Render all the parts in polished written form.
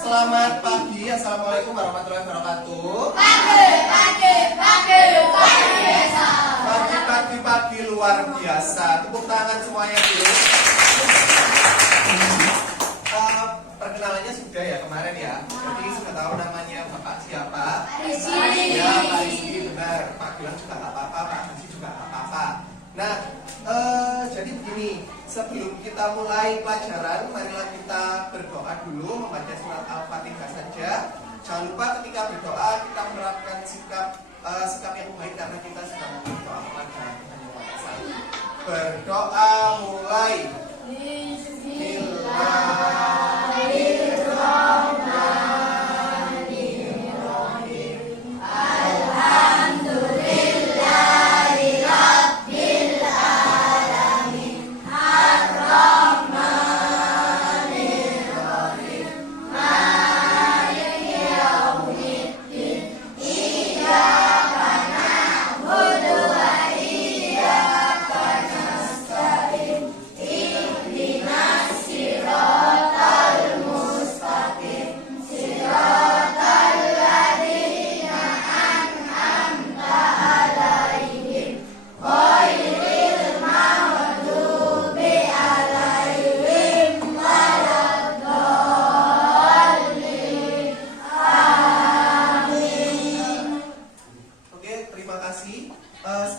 Selamat pagi, assalamualaikum warahmatullahi wabarakatuh. Pagi luar biasa. Tepuk tangan semuanya dulu. Perkenalannya sudah ya kemarin ya. Jadi sudah tahu namanya Bapak siapa? Ya, Pak Rizky, benar. Pak Gilang juga nggak apa-apa, Pak Haji juga nggak apa-apa. Nah, jadi begini. Sebelum kita mulai pelajaran, marilah kita berdoa dulu, membaca surat Al-Fatihah saja. Jangan lupa ketika berdoa kita menerapkan sikap yang baik karena kita sedang berdoa kepada Tuhan Yang Maha Esa. Berdoa mulai.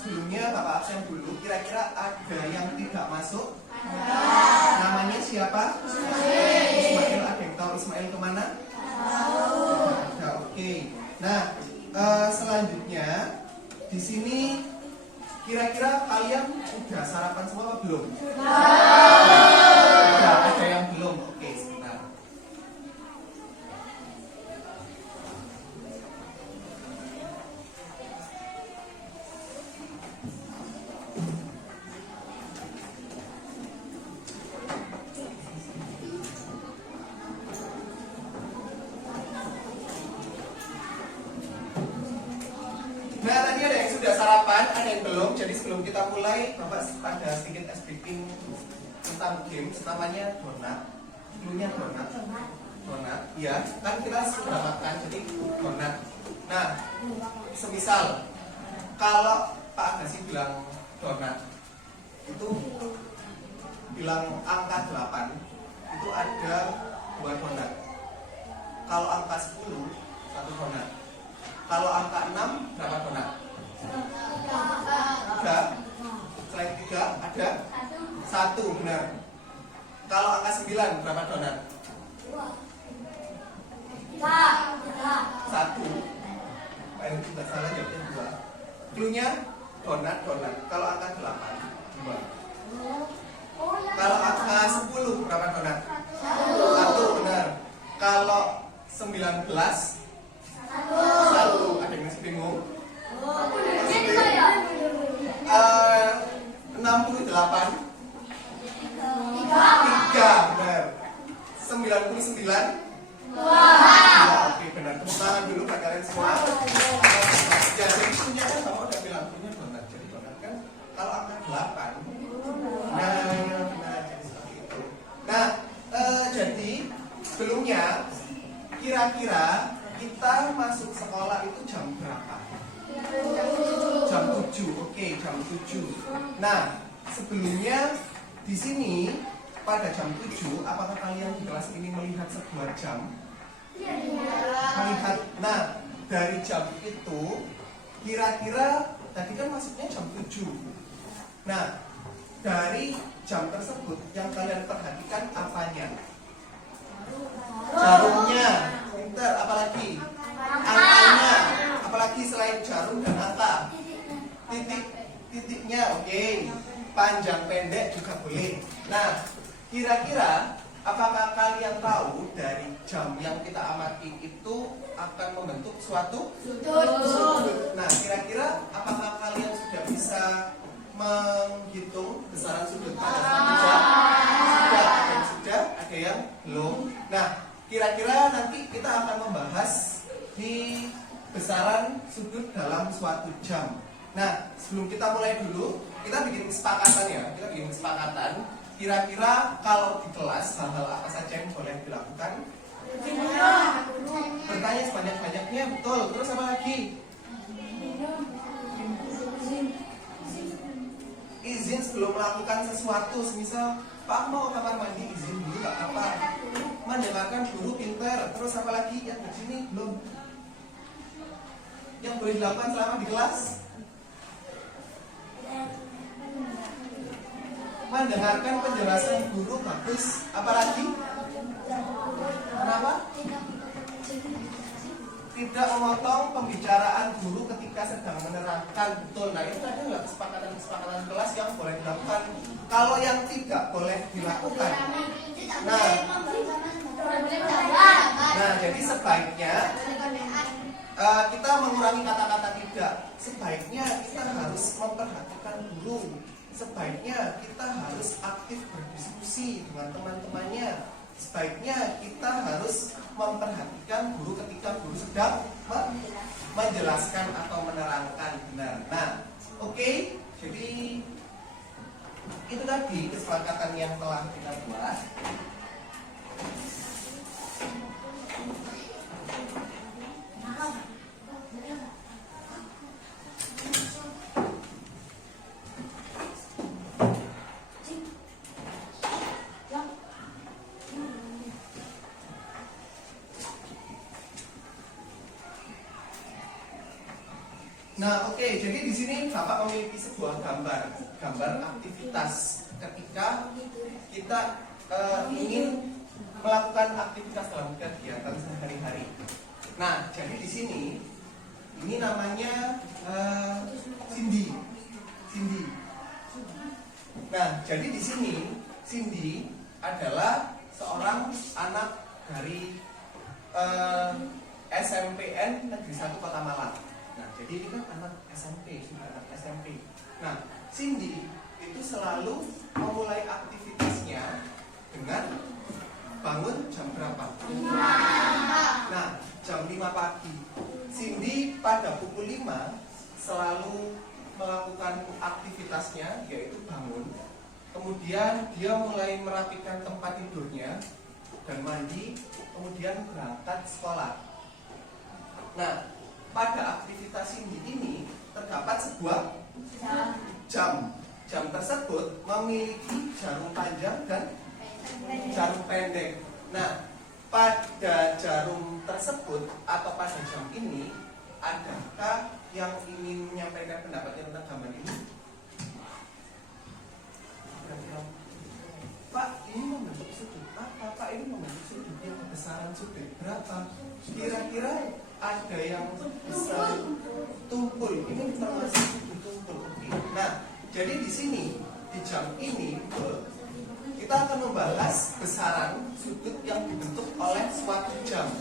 Sebelumnya Bapak absen dulu. Kira-kira ada yang tidak masuk? Namanya siapa? Ismail. Ada yang tahu Ismail kemana? Ada. Oke. Nah, selanjutnya di sini kira-kira kalian sudah sarapan semua apa belum? Ada yang belum. Oke, sebentar. Nah, tadi ada yang sudah sarapan, ada yang belum. Jadi sebelum kita mulai, Bapak ada sedikit briefing tentang game. Namanya donat. Dulunya donat. Donat, ya. Kan kita sudah makan, jadi donat. Nah, semisal kalau Pak Agassi bilang donat, itu bilang angka 8, itu ada 2 donat. Kalau angka 10, 1 donat. Kalau angka 6, berapa donat? 3. Selain 3, ada 1, benar. Kalau angka 9, berapa donat? 1. Paling tidak salah jawabnya 2. Cluenya donat. Kalau angka 8, 2. Kalau angka 10, berapa donat? 1, benar. Kalau 19, 1, ada yang masih bingung? 68, 3, benar. 99, 2. Oke, benar. Tepuk tangan dulu buat kalian semua. Ya, jadi punya kan Bapak udah bilang punya donat. Jadi donat kan kalau angka 8. Nah, benar. Jadi seperti itu. Nah, jadi sebelumnya kira-kira kita masuk sekolah itu jam berapa? Jam 7. Oke, jam 7. Nah, sebelumnya di sini pada jam 7, apakah kalian di kelas ini melihat sebuah jam? Melihat. Nah, dari jam itu kira-kira tadi kan masuknya jam 7. Nah, dari jam tersebut yang kalian perhatikan apanya? Jarumnya. Pintar, apalagi? Angkanya. Apalagi selain jarum dan angka? Titiknya, oke. Panjang pendek juga boleh. Nah, kira-kira apakah kalian tahu dari jam yang kita amati itu akan membentuk suatu sudut? Nah, kira-kira apakah kalian sudah bisa menghitung besaran sudut pada satu jam? Sudah. Kira-kira nanti kita akan membahas di besaran sudut dalam suatu jam. Nah, sebelum kita mulai dulu, kita bikin kesepakatan ya. Kita bikin kesepakatan. Kira-kira kalau di kelas hal-hal apa saja yang boleh dilakukan? Bertanya sebanyak-banyaknya, betul. Terus apa lagi? Izin sebelum melakukan sesuatu. Semisal, Pak mau kamar mandi, izin dulu gak apa-apa. Mendengarkan guru, pinter. Terus apa lagi? Yang di sini belum. Yang boleh dilakukan selama di kelas? Mendengarkan penjelasan guru, bagus. Apalagi? Kenapa? Tidak memotong pembicaraan guru ketika sedang menerangkan. Betul. Nah, itu adalah kesepakatan kelas yang boleh dilakukan. Kalau yang tidak boleh dilakukan, nah jadi sebaiknya kita mengurangi kata-kata tidak. Sebaiknya kita harus memperhatikan guru. Sebaiknya kita harus aktif berdiskusi dengan teman-temannya. Sebaiknya kita harus memperhatikan guru ketika guru sedang menjelaskan atau menerangkan benar. Nah, oke. Jadi itu tadi kesepakatan yang telah kita buat. Nah, oke. Jadi di sini Bapak memiliki sebuah gambar aktivitas ketika kita ingin melakukan aktivitas dalam kegiatan sehari-hari. Nah, jadi di sini ini namanya Cindy. Nah, jadi di sini Cindy adalah seorang anak dari SMPN Negeri 1 Kota Malang. Nah, jadi ini kan anak SMP, sudah anak SMP. Nah, Cindy itu selalu memulai aktivitasnya dengan bangun jam berapa? 5. Nah, jam 5 pagi. Cindy pada pukul 5 selalu melakukan aktivitasnya, yaitu bangun. Kemudian dia mulai merapikan tempat tidurnya dan mandi, kemudian berangkat sekolah. Nah, pada aktivitas Cindy ini terdapat sebuah jam. Jam tersebut memiliki jarum panjang dan jarum pendek. Nah, pada jarum tersebut atau pada jam ini, adakah yang ingin menyampaikan pendapatnya tentang gambar ini? Pak, ini membentuk sudut apa? Pak, ini membentuk sudutnya kebesaran sudut berapa? Kira-kira ada yang bisa tumpul. Ini termasuk sudut tumpul. Nah, jadi di sini di jam ini kita akan membahas besaran sudut yang dibentuk oleh suatu jam.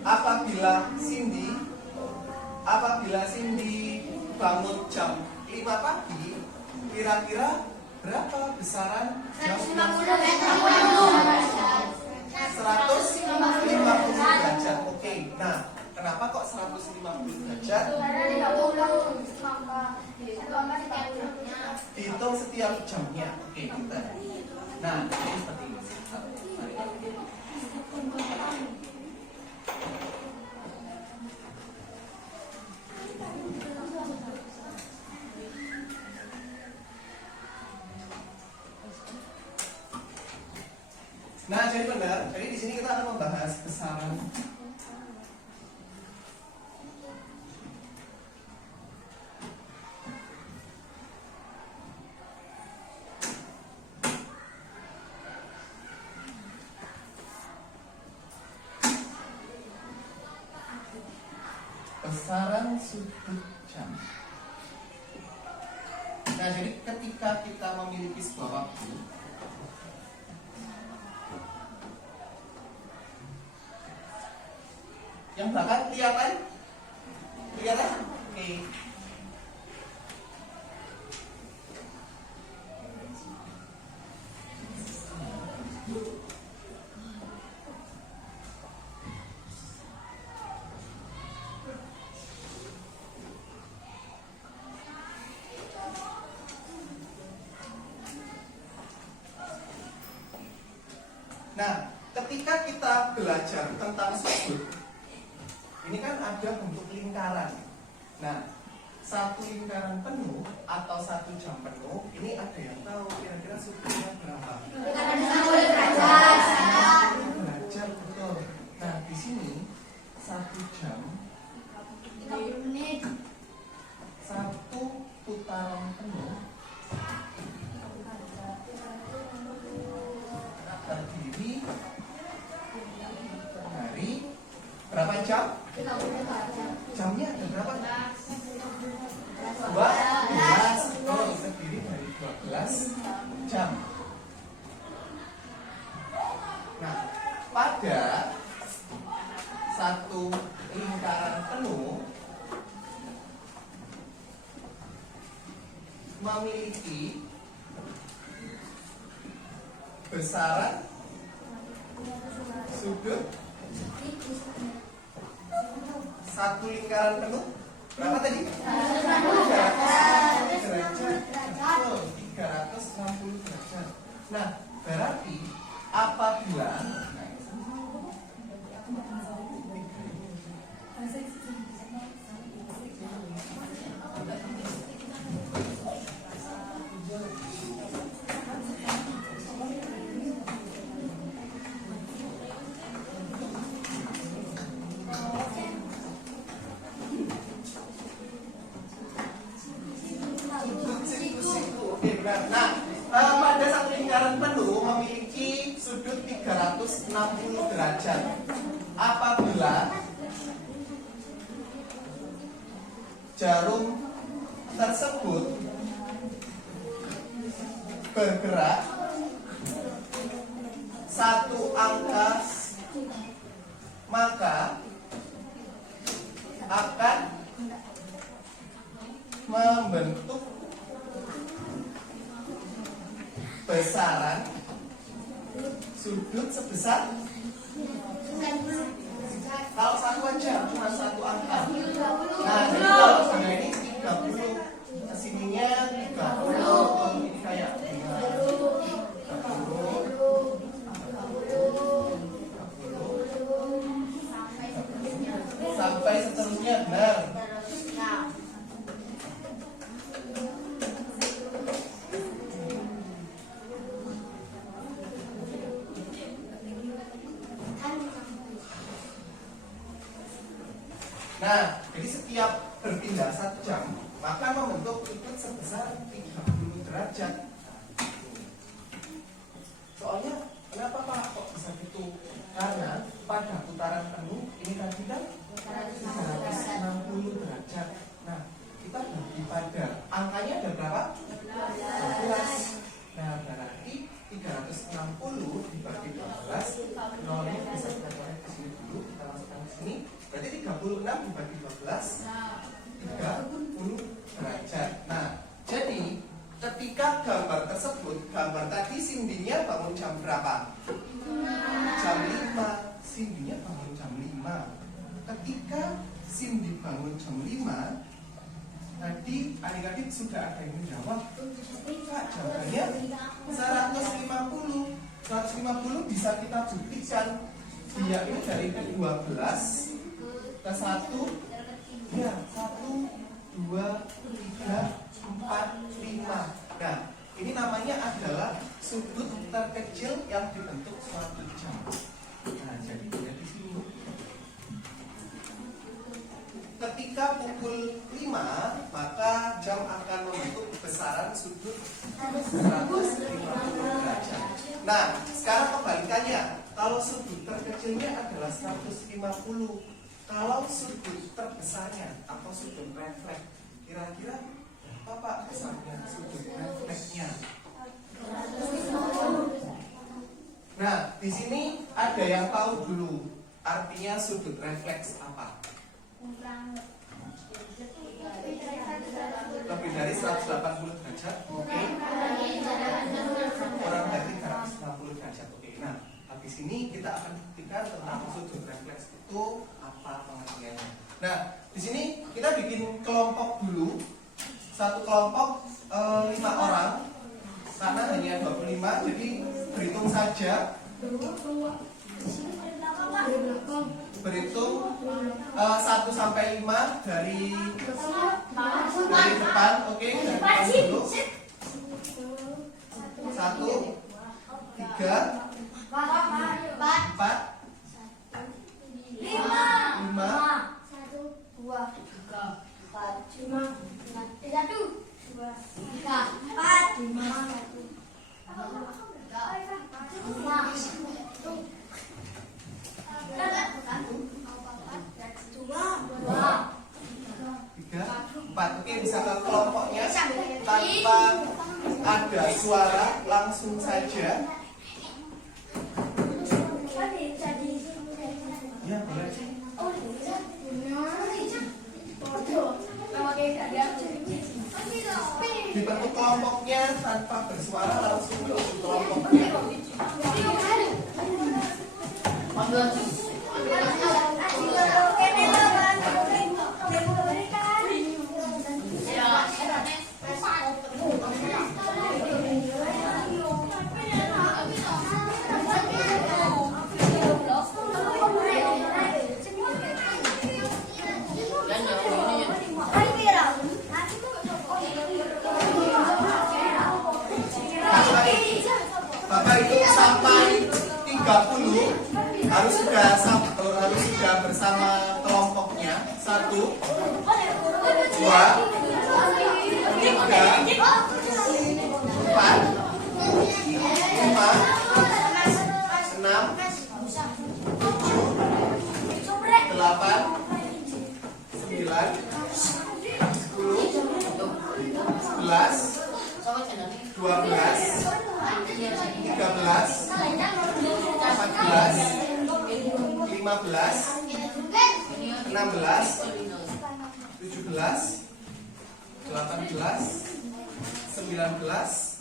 Apabila Cindy bangun jam 5 pagi, kira-kira berapa besaran jam? 150 derajat. Oke. Nah, kenapa kok 150 derajat? Dihitung setiap jamnya. Oke, kita. Nah, ini seperti ini. Nah, jadi benar. Jadi di sini kita akan membahas besaran sudut jam. Nah, jadi ketika kita memiliki sebuah waktu, yang bahkan kelihatan? Oke. Nah, ketika kita belajar tentang sudut, ini kan ada bentuk lingkaran. Nah, satu lingkaran penuh atau satu jam penuh, ini ada yang tahu kira-kira sudutnya berapa? 60 derajat. Derajat, betul. Nah, di sini 1 jam 30 menit. satu putaran penuh terdiri dari berapa jam? 30 Jamnya ada berapa? 12. Oh, terdiri dari 12 jam. Nah, pada satu lingkaran penuh memiliki besaran sudut satu lingkaran penuh berapa tadi? 360 derajat. Betul, 360 derajat. Nah, berarti apabila pada satu lingkaran penuh memiliki sudut 360 derajat. Apabila jarum tersebut bergerak satu angka, maka akan membentuk besaran sudut sebesar, kalau satu aja cuma satu angka. Nah, jadi ini 30, kesininya 30, ini kayak 30 sampai seterusnya, benar. Nah, jadi setiap berpindah 1 jam, maka membentuk sudut sebesar 30 derajat. Soalnya, kenapa Pak kok bisa gitu? Karena pada putaran penuh, ini tadi kan 360 derajat. Nah, kita bagi pada angkanya ada berapa? 12. Nah, berarti 360 dibagi 12, nolnya bisa kita coret ke sini dulu, kita masukkan ke sini. Berarti 36 dibagi 12, 30 derajat. Nah, jadi ketika gambar tersebut, gambar tadi Cindy-nya bangun jam berapa? Jam 5. Cindy-nya bangun jam 5. Ketika Cindy bangun jam 5, tadi adik-adik sudah ada yang menjawab, Kak, jawabannya 150. 150 bisa kita buktikan. Dia ini dari ke-12 ke 1, ya 1, 2, 3, 4, 5. Nah, ini namanya adalah sudut terkecil yang dibentuk suatu jam. Nah, jadi dia di sini. Ketika pukul 5, maka jam akan membentuk besaran sudut 150 derajat. Nah, sekarang kebalikannya. Kalau sudut terkecilnya adalah 150, kalau sudut terbesarnya atau sudut refleks, kira-kira apa Pak besarnya sudut refleksnya? Nah, di sini ada yang tahu dulu artinya sudut refleks apa? Lebih dari 180 derajat, oke. Kurang dari 360 derajat, oke. Nah, habis ini kita akan buktikan tentang sudut refleks itu apa pengertiannya. Nah, di sini kita bikin kelompok dulu. Satu kelompok 5 orang, karena hanya 25, jadi berhitung saja Berhitung 1 sampai 5 dari depan, oke? Dari depan dulu. 1, 3, 4, 5, 4. Oke, bisa ke kelompoknya tanpa ada suara, langsung saja. Ya, boleh. Dibentuk kelompoknya tanpa bersuara, langsung menuju kelompoknya. Bapak itu sampai 30 harus sudah bersama kelompoknya. 1, 2, 3, 4, 5, 6, 7, 8, 9, 10, 11, 12, 13, 14, 15, 16, 17, 18, 19,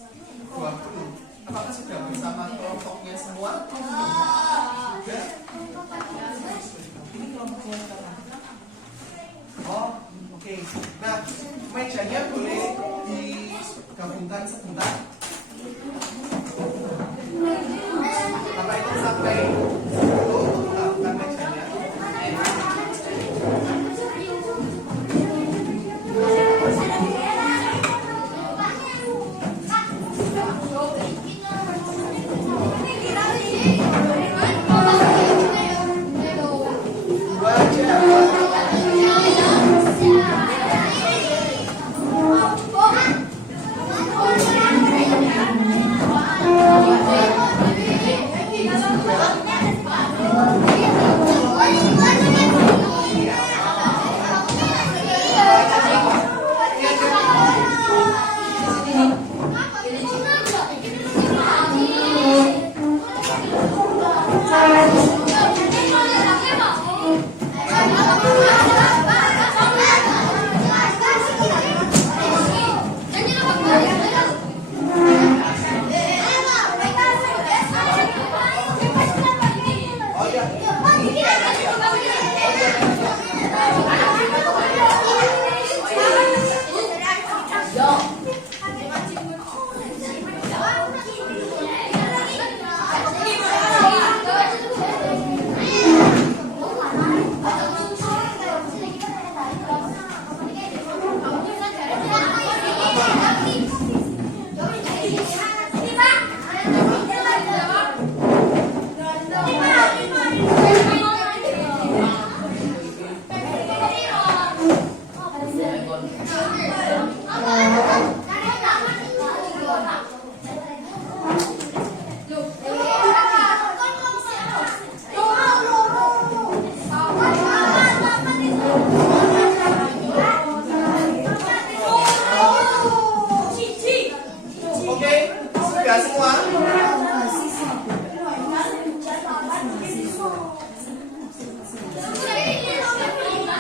20. Apakah sudah bersama kelompoknya semua? Sudah? Ini kelompoknya sekarang. Oh, oke. Nah, mejanya boleh digabungkan sebentar. Bapak itu sampai 10 untuk melakukan mejanya. Dua aja.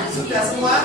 Sudah semua?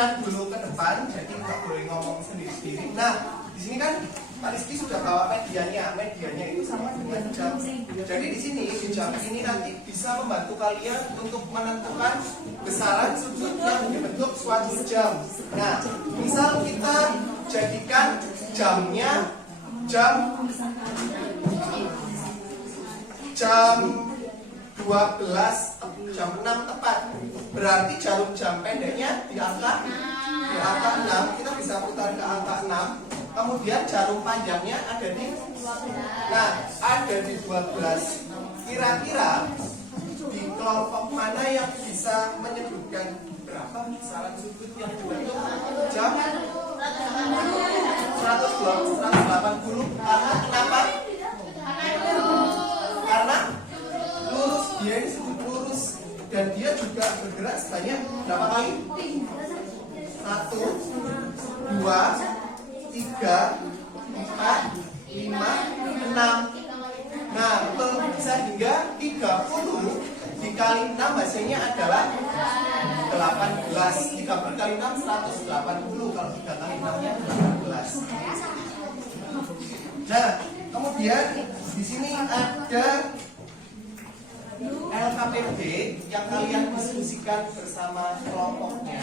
luruskan dulu ke depan, jadi nggak boleh ngomong sendiri-sendiri. Nah, di sini kan Pak Rizky sudah bawa medianya. Medianya itu sama dengan jam. Jadi di sini di jam ini nanti bisa membantu kalian untuk menentukan besaran sudut yang dibentuk suatu jam. Nah, misal kita jadikan jamnya jam 12, jam 6 tepat. Berarti jarum jam pendeknya di angka 6. Kita bisa putar ke angka 6. Kemudian jarum panjangnya ada di 12. Kira-kira di kelompok mana yang bisa menyebutkan berapa besaran sudut yang dibentuk jam 180? Karena kenapa? Karena lurus, dia ini sudut lurus dan dia juga bergerak sebanyak berapa kali? 1, 2, 3, 4, 5, 6. Nah, betul, sehingga 30 dikali 6 hasilnya adalah 18. 30 kali 6 180. Kalau 3 kali 6 nya 18. Nah, kemudian di sini ada LKPD yang kalian diskusikan bersama kelompoknya.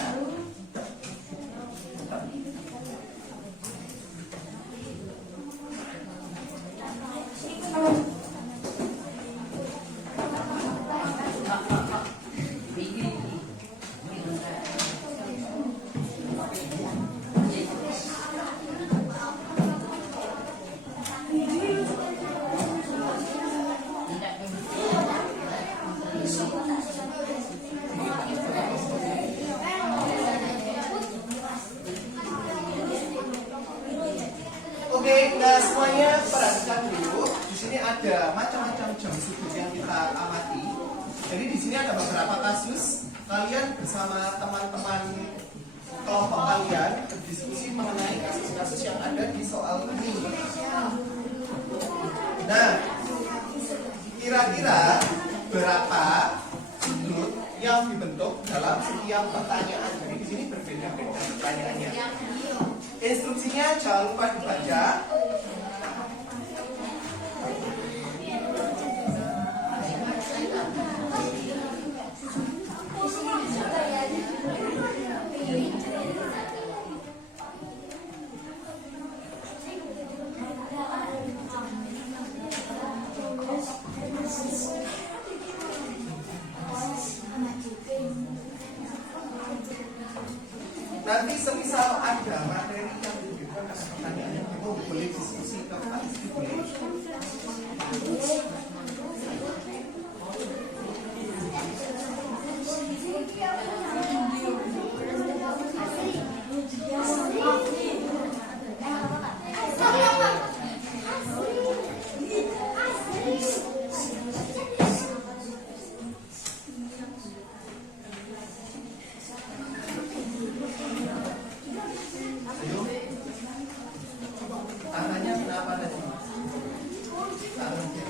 Oke, nah semuanya perhatikan dulu. Di sini ada macam-macam jam sudut yang kita amati. Jadi di sini ada beberapa kasus. Kalian bersama teman-teman kelompok kalian berdiskusi mengenai kasus-kasus yang ada di soal ini. Nah, kira-kira berapa sudut yang dibentuk dalam setiap pertanyaan? Jadi di sini berbeda-beda pertanyaannya. Instruksinya jangan lupa dibaca. Nanti semisal ada materi yang diberikan atas pertanyaan yang boleh diskusi ke Pak Rizky, boleh. Tangannya kenapa tadi? Tangannya.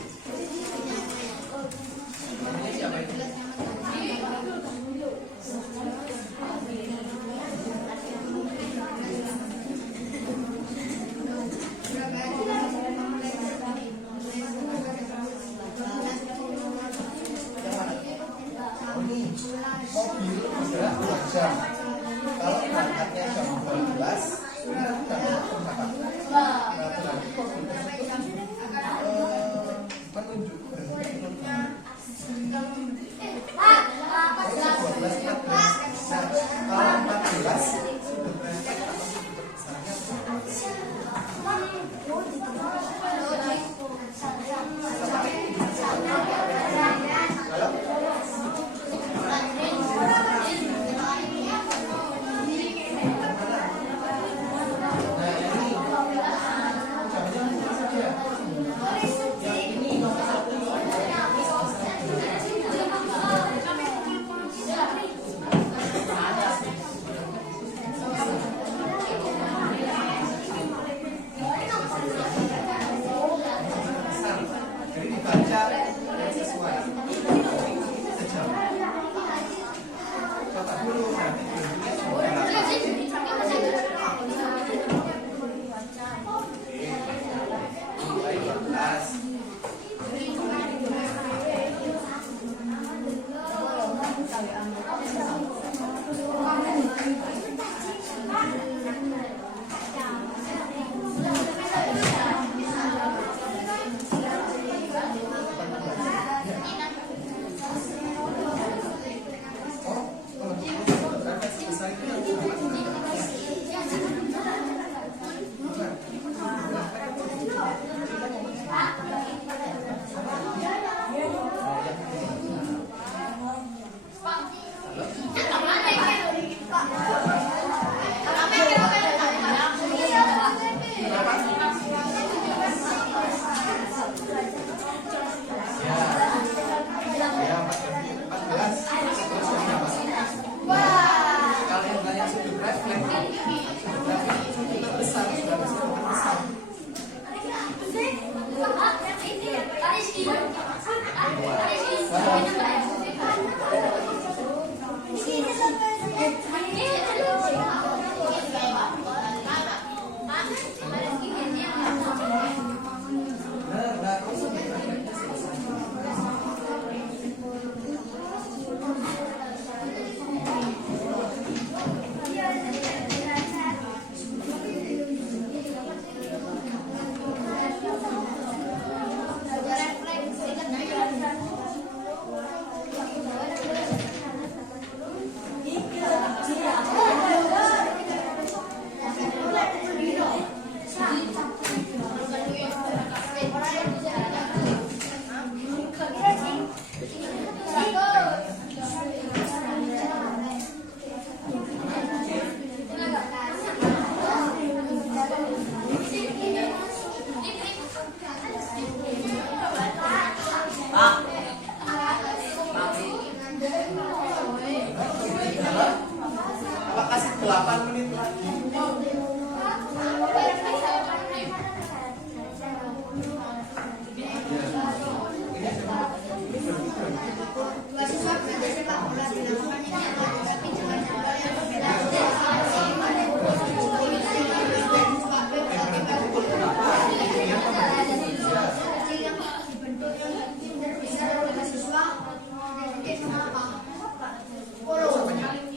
8 menit lagi.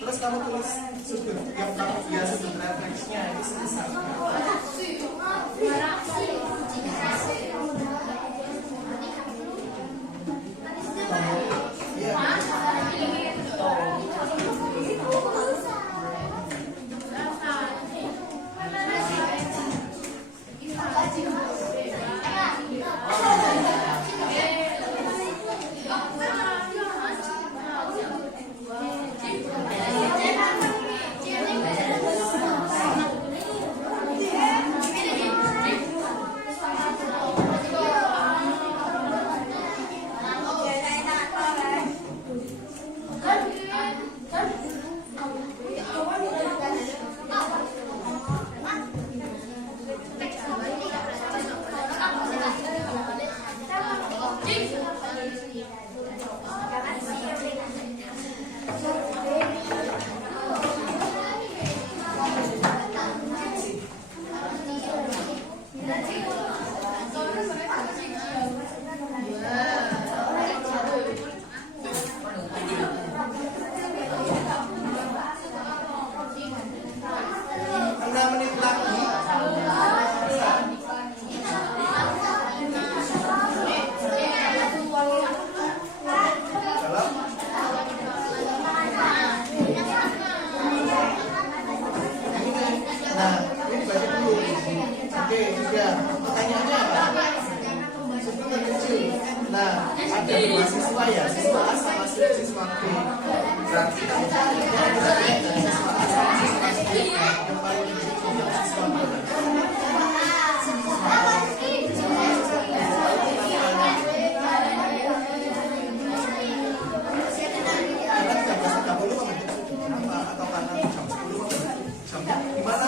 Terus kamu tulis sudut yang kamu biasa sudut refleksnya ini sebesar. Nah, ada dua siswa ya, siswa A sama siswa B. Berarti kamu cari siswa A sama siswa B yang paling kecil adalah siswa B. Karena jam 11.30 membentuk sudut apa atau karena jam 10 membentuk jamnya gimana?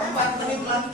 Empat menit lagi.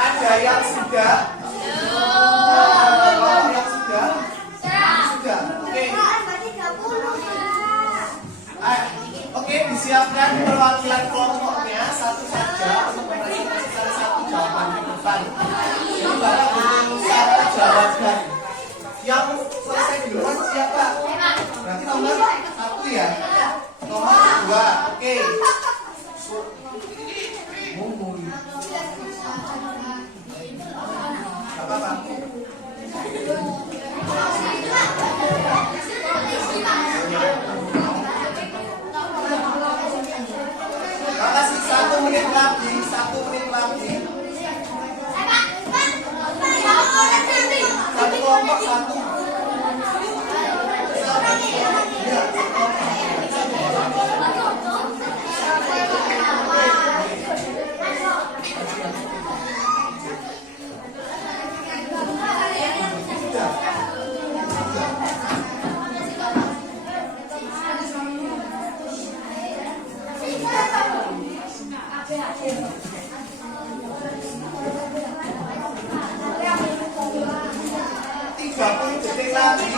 Ada yang sudah? Kelompok yang sudah? Sudah. Oke, disiapkan perwakilan kelompoknya satu saja untuk memberikan salah satu jawaban di depan. Sementara untuk satu jawaban yang selesai duluan siapa? Berarti nomor 1 ya. Nomor 2. Oke. Apa-apa? Makasih, 1 menit lagi, 1 menit lagi. Satu kelompok, satu. Ya, detik lagi.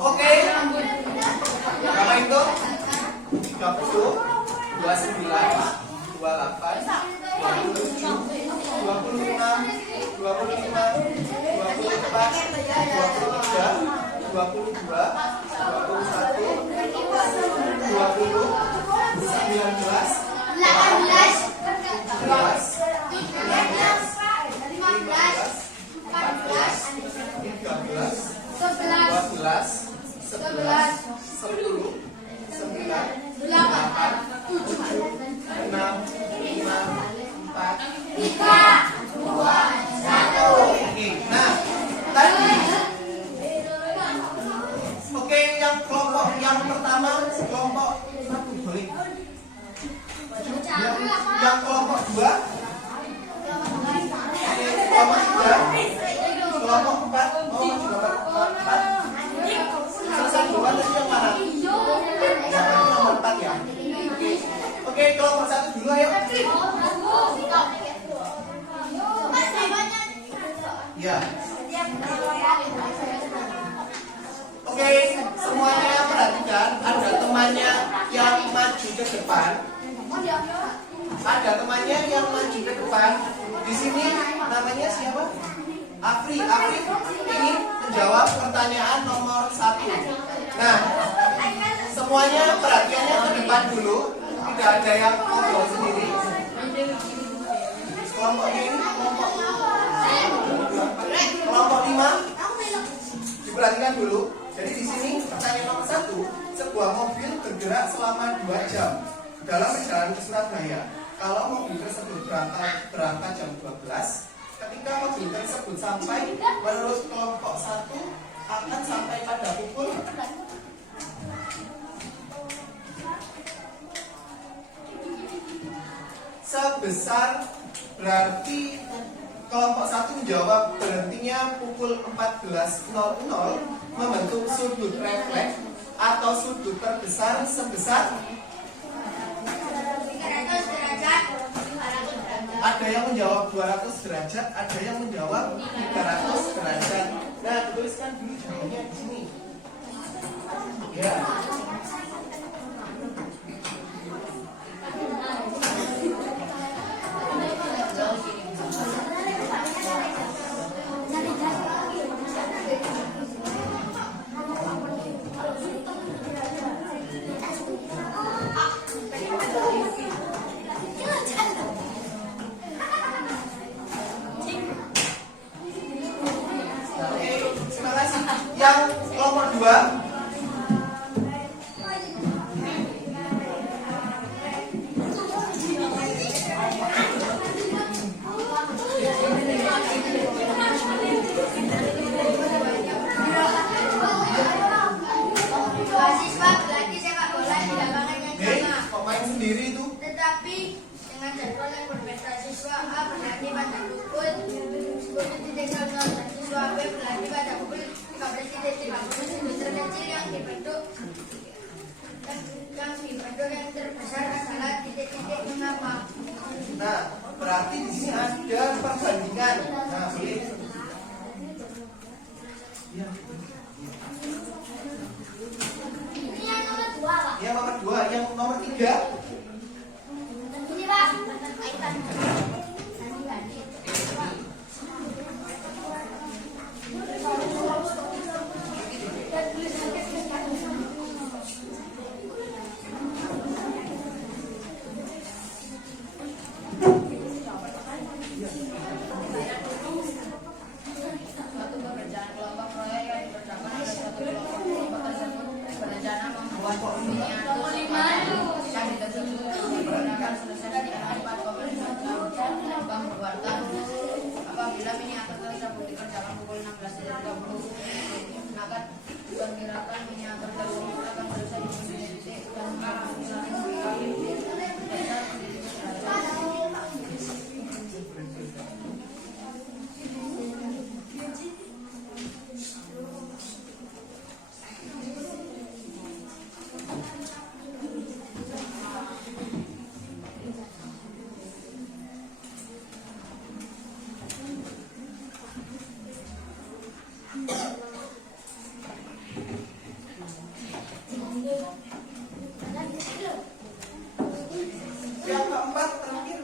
Oke. Berapa itu? 30, 29, 28, 27, 26, 25, 24, 23, 22, 21, 20, 19, 18, 19, yang kelompok 2, kelompok 3, kelompok 4, kelompok 4. Selesai duluan tadi yang mana? Ya, nomor 4 ya. Oke, kelompok 1 dulu ayo. Ya. Oke, semuanya perhatikan, ada temannya yang maju ke depan. Ada temannya yang maju ke depan. Di sini namanya siapa? Afri. Afri ingin menjawab pertanyaan nomor 1. Nah, semuanya perhatiannya ke depan dulu. Tidak ada yang ngobrol sendiri. Kelompoknya ini kelompok 5. Diperhatikan dulu. Jadi di sini pertanyaan nomor 1. Sebuah mobil bergerak selama 2 jam dalam perjalanan ke Surabaya. Kalau mobil tersebut berangkat jam 12, ketika mobil tersebut sampai, menurut kelompok 1 akan sampai pada pukul sebesar, berarti kelompok 1 menjawab berhentinya pukul 14.00 membentuk sudut refleks atau sudut terbesar sebesar? 300 derajat. 200 derajat. Ada yang menjawab 200 derajat, ada yang menjawab 300 derajat. Nah, tuliskan dulu jawabannya di sini. Ya. Oke, terima kasih. Yang kelompok 2. Mahasiswa berlatih sepak bola di lapangan yang sama. Kok main sendiri itu? Tetapi dengan jadwal yang berbeda, siswa A berlatih pada pukul 10.00 dan siswa B berlatih pada pukul 15.50. Sudut terkecil yang dibentuk yang terbesar adalah titik-titik. Mengapa? Nah, berarti di sini ada perbandingan. Nah, boleh. Ya. Ini yang nomor 2, Pak. Yang nomor 2, yang nomor 3. Ini, Pak. Suatu pekerjaan kelompok proyek yang dikerjakan oleh suatu kelompok tersebut berencana membuat miniatur yang ditentukan digunakan selesai sekitar 4,5 jam tanpa mengeluarkan apabila miniatur tersebut dikerjakan pukul 16.30 maka diperkirakan miniatur tersebut akan selesai di titik dan menghasilkan sekali dasar Yang keempat terakhir.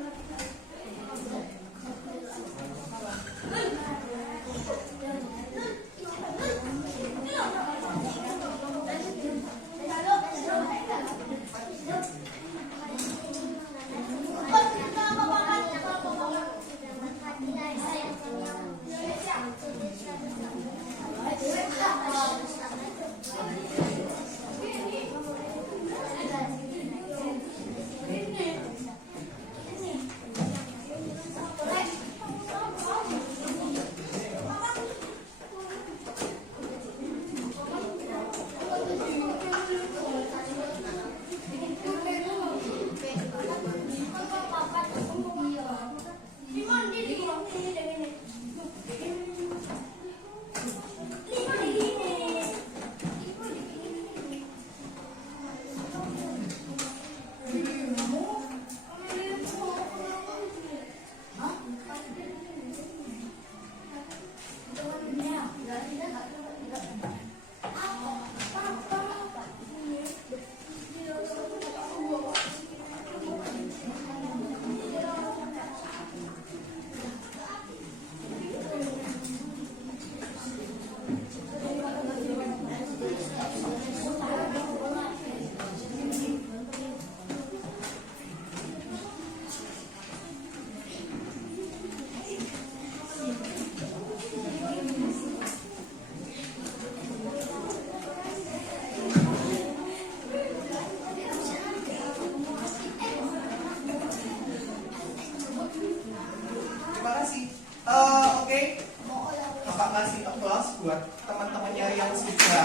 buat teman-temannya yang sudah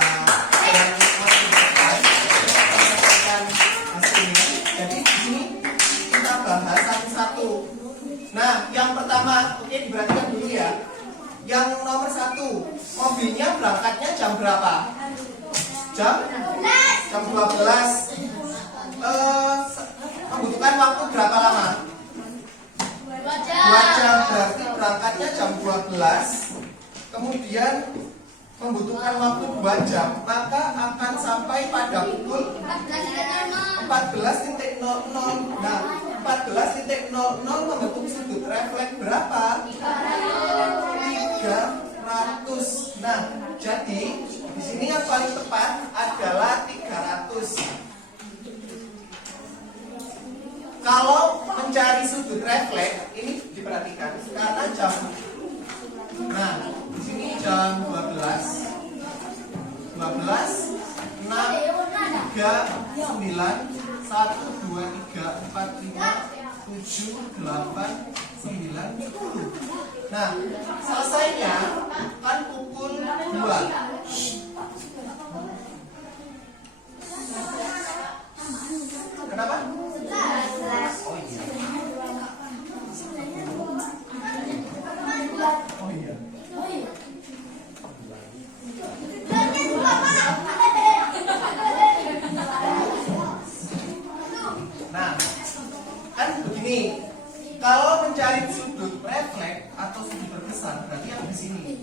menyampaikan hasilnya. Jadi di sini kita bahas satu-satu. Nah, yang pertama, oke, diperhatikan dulu ya. Yang nomor 1, mobilnya berangkatnya jam berapa? Jam jam 12 membutuhkan waktu berapa lama? 2 jam, berarti berangkatnya jam 12, kemudian membutuhkan waktu 2 jam, maka akan sampai pada pukul 14.00. Nah, 14.00 membentuk sudut refleks berapa? 300. Nah, jadi di sini yang paling tepat adalah 300. Kalau mencari sudut refleks, ini diperhatikan karena jam. Nah, di sini jam 12, 6, 3, 9, 1, 2, 3, 4, 5, 7, 8, 9, 10. Nah, selesainya kan pukul 2. Kenapa? Oh iya. Oh iya. Nah, kan begini. Kalau mencari sudut refleks atau sudut berkesan, berarti yang di sini.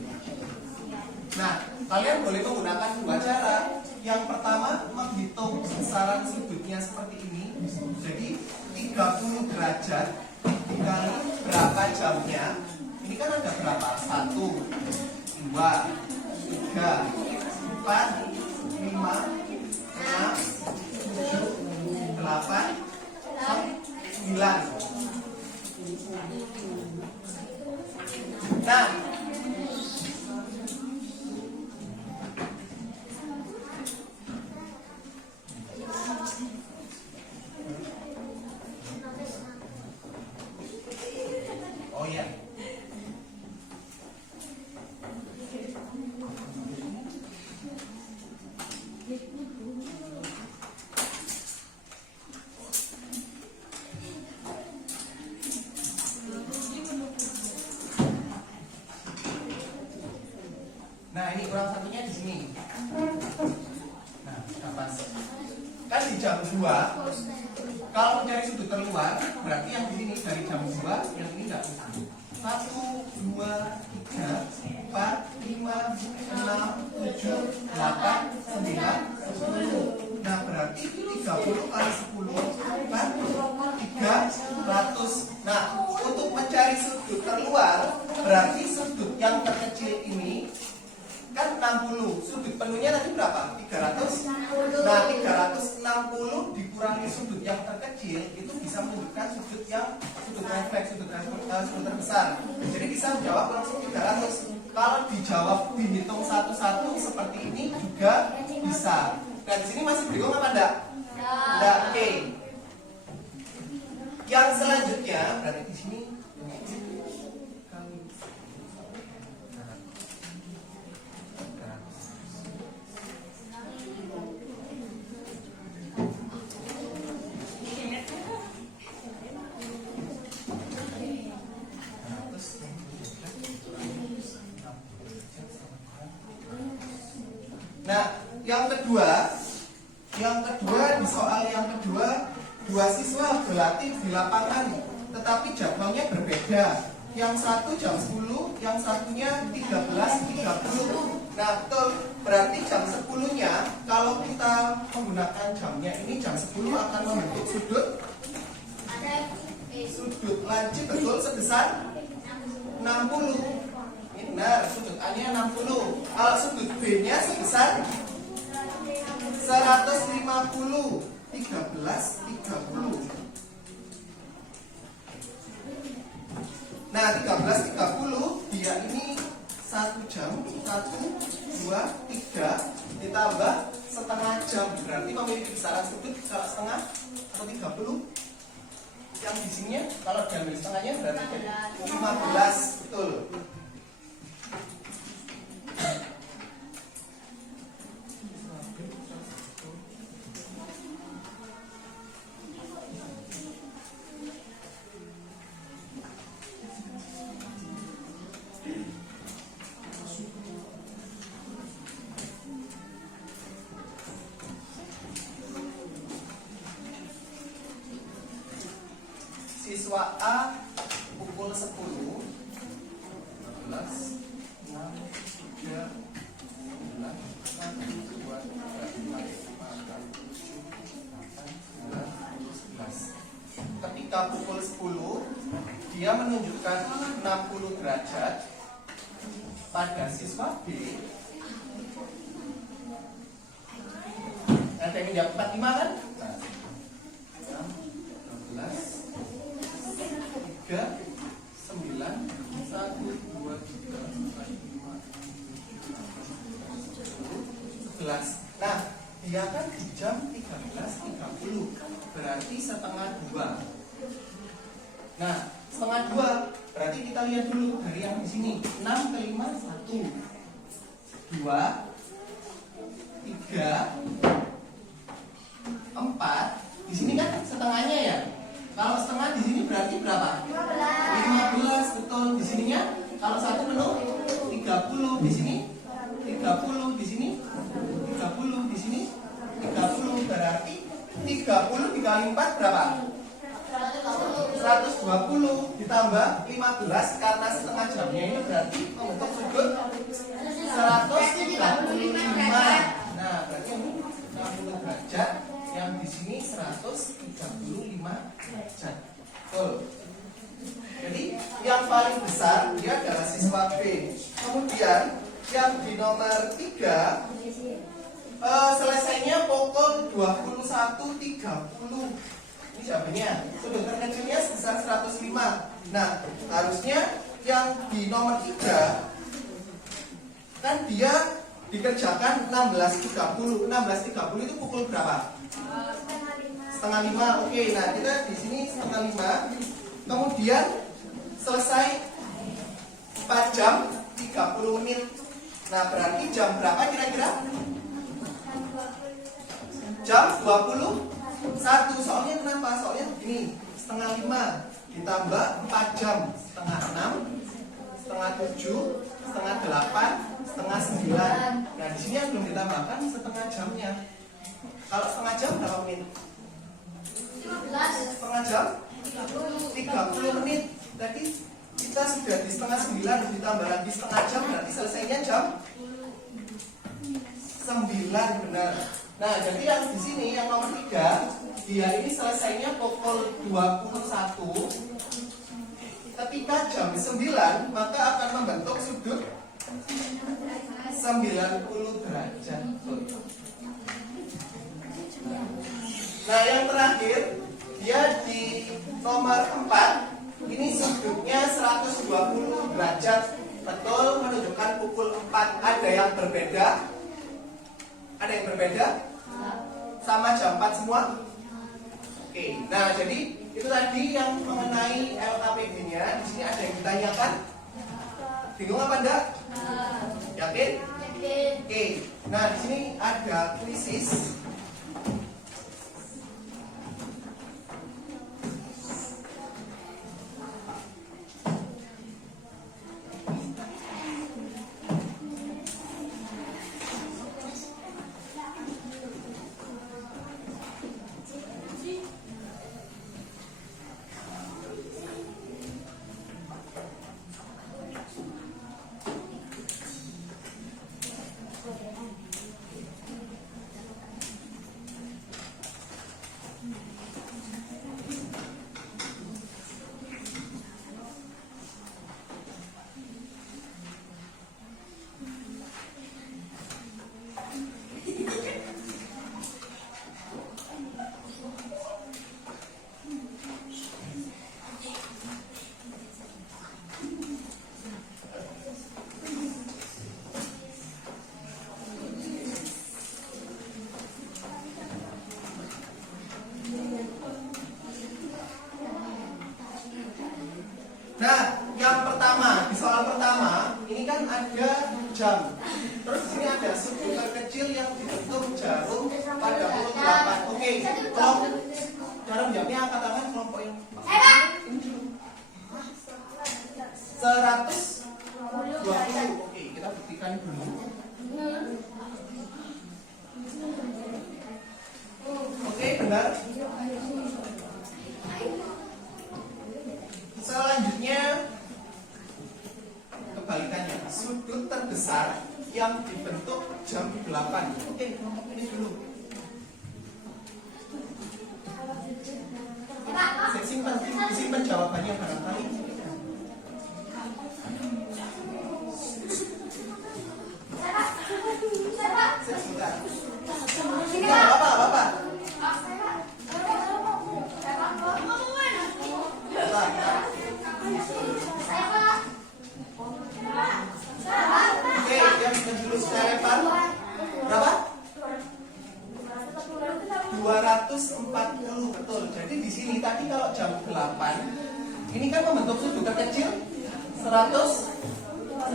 Nah, kalian boleh menggunakan 2 cara. Yang pertama, menghitung besaran sudutnya seperti ini. Jadi 30 derajat dikali berapa jamnya. Ini kan ada berapa? 1, 2, 3, 4, 5, 6, 7, 8, 9. Nah, oh ya. Nah, ini kurang satunya di sini. Nah, pas. Kan di jam 2. Kalau mencari sudut terluar, berarti yang di sini dari jam 2, yang ini enggak. 1, 2, 3, 4, 5, 6, 7, 8, 9, 10. Nah, berarti 30 kali 10 kan 300. Nah, untuk mencari sudut terluar, berarti sudut yang terkecil ini kan 60. Sudut penuhnya tadi berapa? 300. Nah, 360 dikurangi sudut yang terkecil itu bisa menunjukkan sudut refleks, sudut terbesar. Jadi bisa menjawab langsung 300. Kalau dijawab dihitung satu-satu seperti ini juga bisa. Nah, di sini masih bingung apa enggak? Enggak. Oke. Yang selanjutnya berarti di sini Nah, yang kedua di soal yang kedua, 2 siswa berlatih di lapangan, tetapi jadwalnya berbeda. Yang satu jam 10, yang satunya 13.30. Nah, betul. Berarti jam 10-nya, kalau kita menggunakan jamnya ini jam 10 akan membentuk sudut lancip, betul, sebesar 60. Ini benar, sudut A-nya 60. Kalau sudut B-nya sebesar 150. 13.30. Nah, 13.30 dia ini 1 jam, 1, 2, 3 ditambah setengah jam, berarti memiliki besaran sudut kalau setengah atau 30. Yang di sininya kalau diambil setengahnya berarti 15, betul. siswa A pukul 10, 12, 6, 3, 9, 1, 2, 3, 4, 5, 6, 7, 8, 9, 10, 11. Ketika pukul 10, dia menunjukkan 60 derajat pada siswa B. Ada yang menjawab 45 kan? Nah, 6, 12, 3, 9, 1, 2, 3, 4, 5, 6, 7, 8, 9, 10, 11. Nah, dia kan di jam 13.30, berarti setengah 2. Nah, setengah 2 berarti kita lihat dulu dari yang di sini. 6 ke 5 1, 2, 3, 4. Di sini kan setengahnya ya. Kalau setengah di sini berarti berapa? 15, betul. Di sininya kalau satu penuh 30, di sini 30, di sini 30, di sini 30, berarti 30 dikali 4 berapa? 120 ditambah 15 karena setengah jamnya ini berarti membentuk sudut 135. Nah, berarti ini 60 derajat, yang di sini 135 derajat. Betul. Jadi yang paling besar dia adalah siswa B. Kemudian yang di nomor 3 selesainya pukul 21.30. Ini jawabannya. Sudut terkecilnya sebesar 105. Nah, harusnya yang di nomor 3 kan dia dikerjakan 16.30. 16.30 itu pukul berapa? Setengah 5. Oke, nah kita di sini setengah 5. Kemudian selesai 4 jam 30 menit. Nah, berarti jam berapa kira-kira? Jam 21. Soalnya kenapa? Soalnya begini, setengah 5 ditambah 4 jam, setengah 6, setengah 7, setengah 8, setengah 9. Nah, di sini yang belum ditambahkan setengah jamnya. Kalau setengah jam berapa menit? 15. Setengah jam 30 menit. Tadi kita sudah di setengah 9 ditambah lagi setengah jam, berarti selesainya jam 9, benar. Nah, jadi yang di sini yang nomor 3, dia ini selesainya pukul 21. Ketika jam 9, maka akan membentuk sudut 90 derajat. Nah, yang terakhir dia di nomor 4. Ini sudutnya 120 derajat. Betul, menunjukkan pukul 4. Ada yang berbeda? Ada yang berbeda? Sama jam 4 semua? Oke, nah jadi itu tadi yang mengenai LKPD-nya. Di sini ada yang ditanyakan? Bingung apa enggak? Yakin? Yakin. Oke, nah di sini ada kuisis. Nah, yang pertama, di soal pertama, ini kan ada jam. Terus di sini ada sudut terkecil yang dibentuk jarum pada pukul 8. Oke, kelompok jarum jamnya angkat tangan kelompok yang ini dulu. 120. Oke, kita buktikan dulu. Oke, benar. yang dibentuk jam 8. Oke, kelompok ini dulu. Saya simpan jawabannya barangkali. Sebentar. Bapak. Oke, yang dulu saya lempar. Berapa? 240, betul. Jadi di sini tadi kalau jam 8 ini kan membentuk sudut terkecil 120.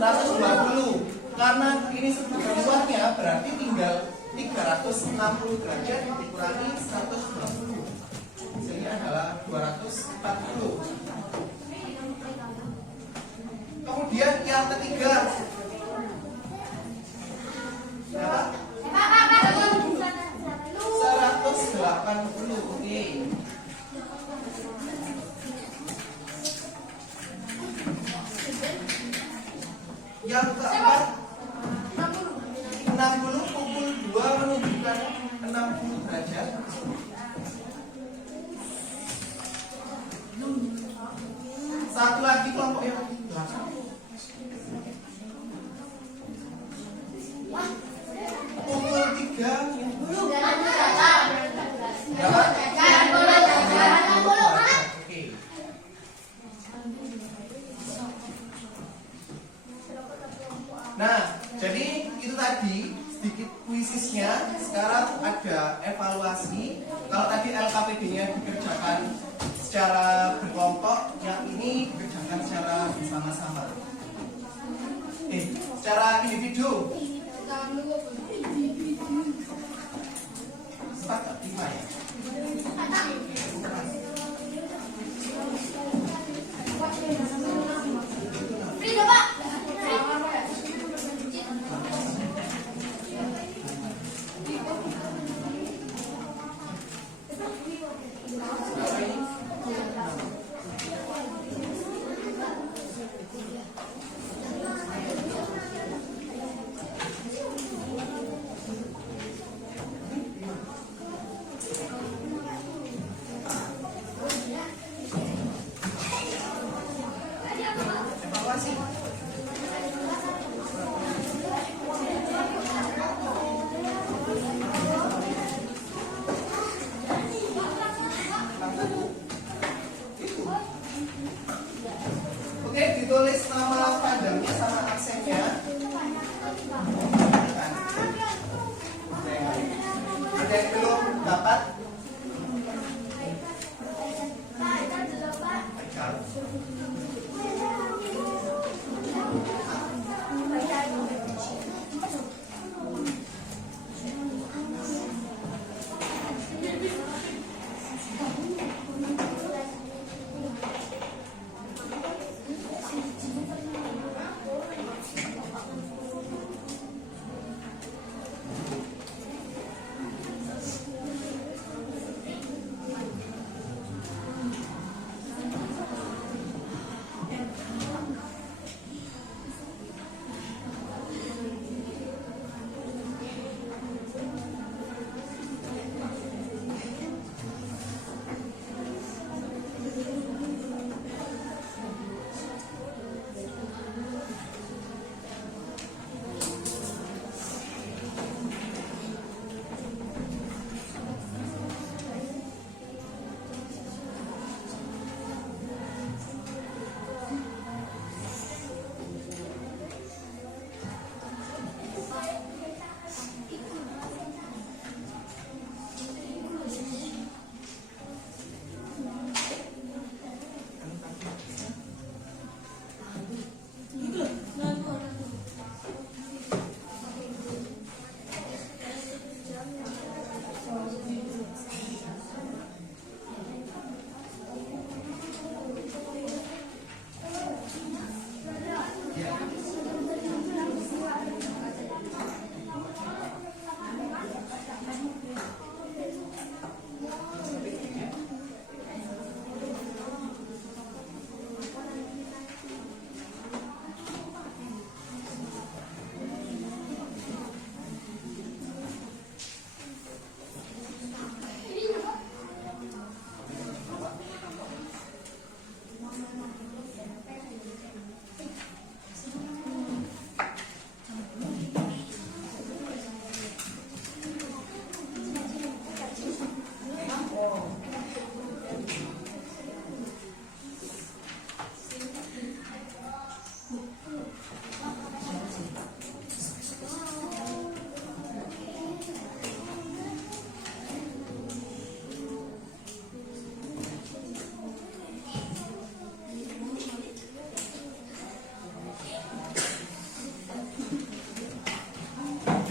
Karena ini sudut luarnya berarti tinggal 360 derajat dikurangi 120. Hasilnya adalah 240. Kemudian yang ketiga. Berapa? 180. Oke. Yang keempat 60 pukul 2 menunjukkan 60 derajat. Satu lagi kelompok yang di belakang. Pukul 3 Oke. Nah, jadi itu tadi sedikit kuisisnya. Sekarang ada evaluasi. Kalau tadi LKPD-nya dikerjakan secara berkelompok, yang ini dikerjakan secara bersama-sama. Secara individu. Sepakat 5 ya?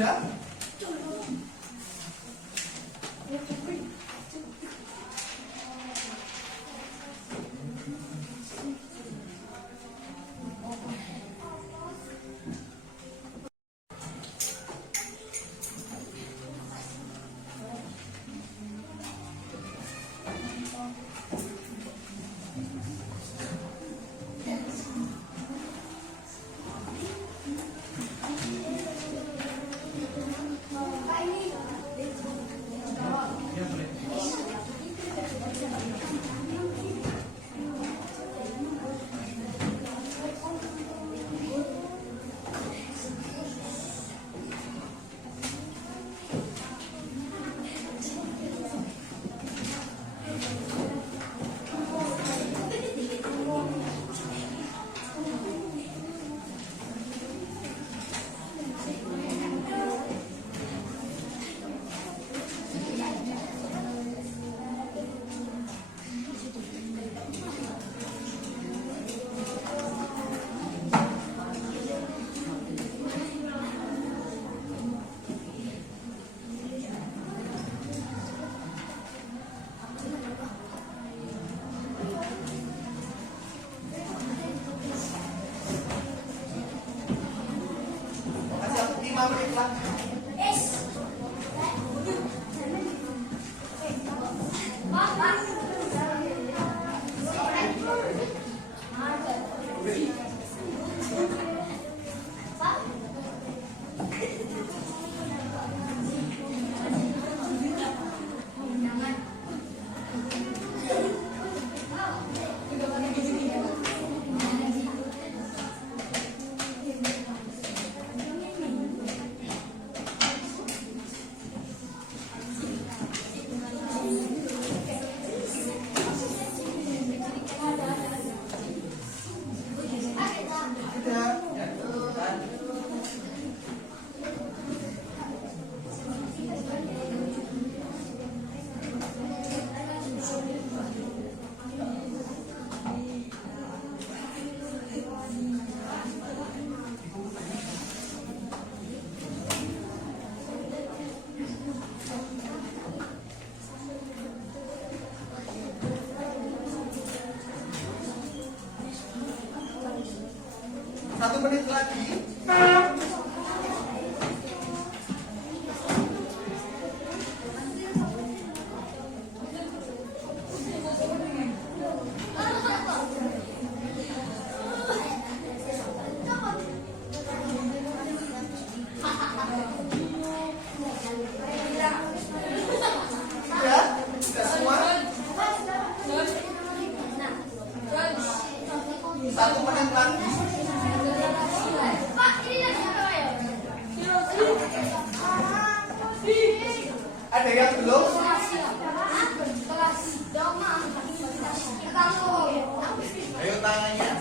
sudah? Kasih aku 5 menit lah. Satu menit lagi. Sudah semua? 1 menit lagi. Ada yang belum? Ayo tangannya.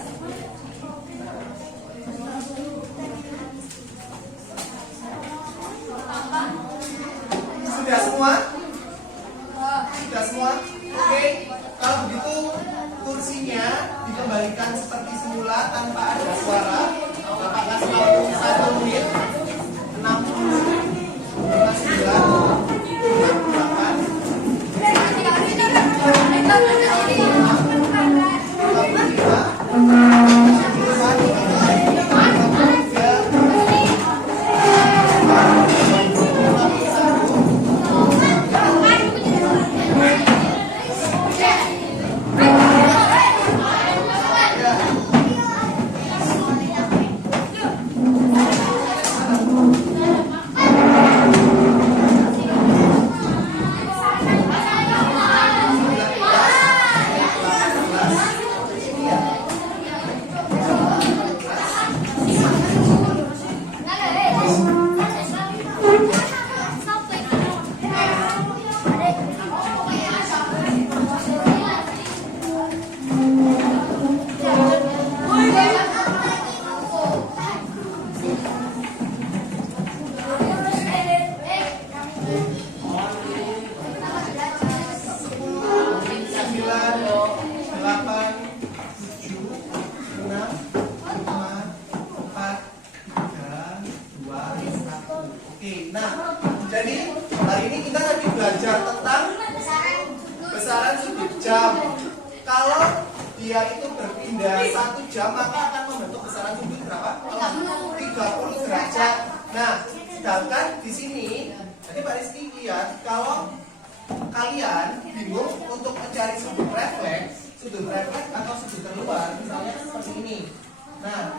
Sudah semua? Sudah semua? Oke. Kalau begitu kursinya dikembalikan seperti semula tanpa ada suara. Bapak kasih waktu 1 menit. 60 dia itu berpindah 1 jam, maka akan membentuk besaran sudut berapa? 30 derajat. Nah, sedangkan di sini, jadi Pak Rizky lihat kalau kalian bingung untuk mencari sudut refleks atau sudut terluar, misalnya seperti ini. Nah,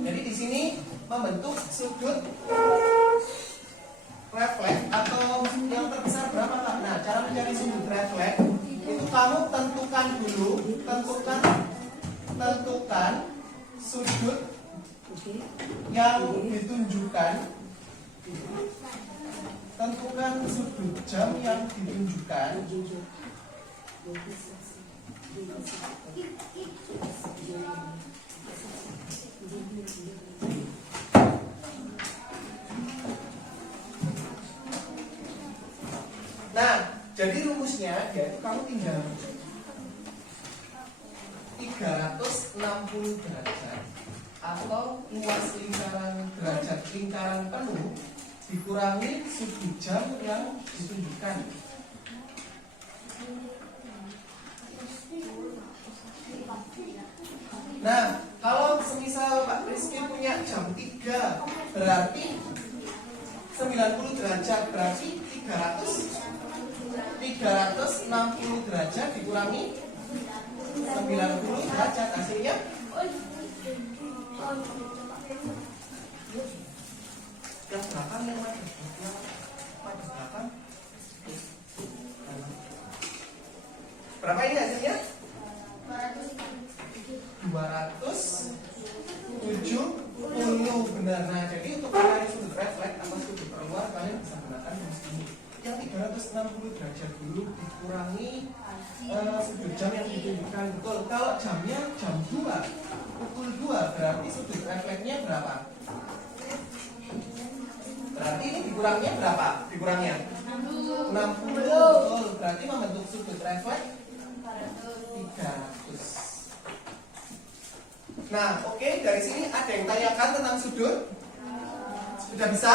jadi di sini membentuk sudut refleks atau yang terbesar berapa Kak? Nah, cara mencari sudut refleks itu kamu tentukan dulu, tentukan sudut yang ditunjukkan, tentukan sudut jam yang ditunjukkan. Nah, jadi rumusnya yaitu kamu tinggal 360 derajat atau luas lingkaran derajat lingkaran penuh dikurangi sudut jam yang ditunjukkan. Nah, kalau semisal Pak Rizky punya jam 3, berarti 90 derajat, berarti 360 derajat dikurangi 90 derajat, hasilnya yang belakang yang mana? Belakang. Berapa ini hasilnya? 270 benar. Nah, jadi untuk mencari sudut refleks atau sudut terluar kalian bisa gunakan rumus ini. Yang 360 derajat dulu dikurangi sudut jam yang ditunjukkan. Betul. Kalau jamnya jam 2, pukul 2, berarti sudut refleksnya berapa? Berarti ini dikurangnya berapa? Dikurangnya 60. Betul. Berarti membentuk sudut refleks 300. Nah, oke, dari sini ada yang tanyakan tentang sudut? Sudah bisa?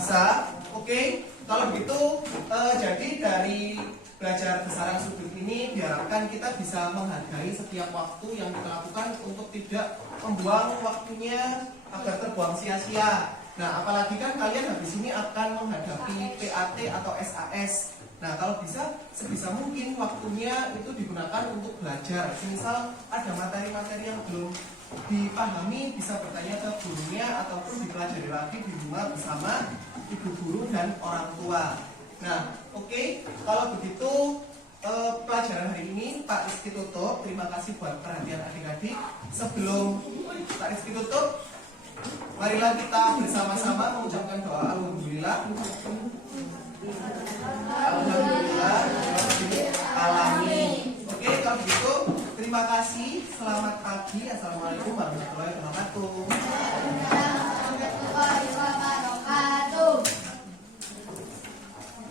Bisa. Oke. Kalau begitu, jadi dari belajar besaran sudut ini diharapkan kita bisa menghargai setiap waktu yang kita lakukan untuk tidak membuang waktunya agar terbuang sia-sia. Nah, apalagi kan kalian habis ini akan menghadapi PAT atau SAS. Nah, kalau bisa sebisa mungkin waktunya itu digunakan untuk belajar. Misal ada materi-materi yang belum dipahami, bisa bertanya ke gurunya ataupun dipelajari lagi di rumah bersama ibu guru dan orang tua. Nah, oke, kalau begitu pelajaran hari ini Pak Rizky tutup. Terima kasih buat perhatian adik-adik. Sebelum Pak Rizky tutup, marilah kita bersama-sama mengucapkan doa alhamdulillah. Alhamdulillah, alamin. Oke, kalau begitu terima kasih. Selamat pagi. Assalamualaikum warahmatullahi wabarakatuh.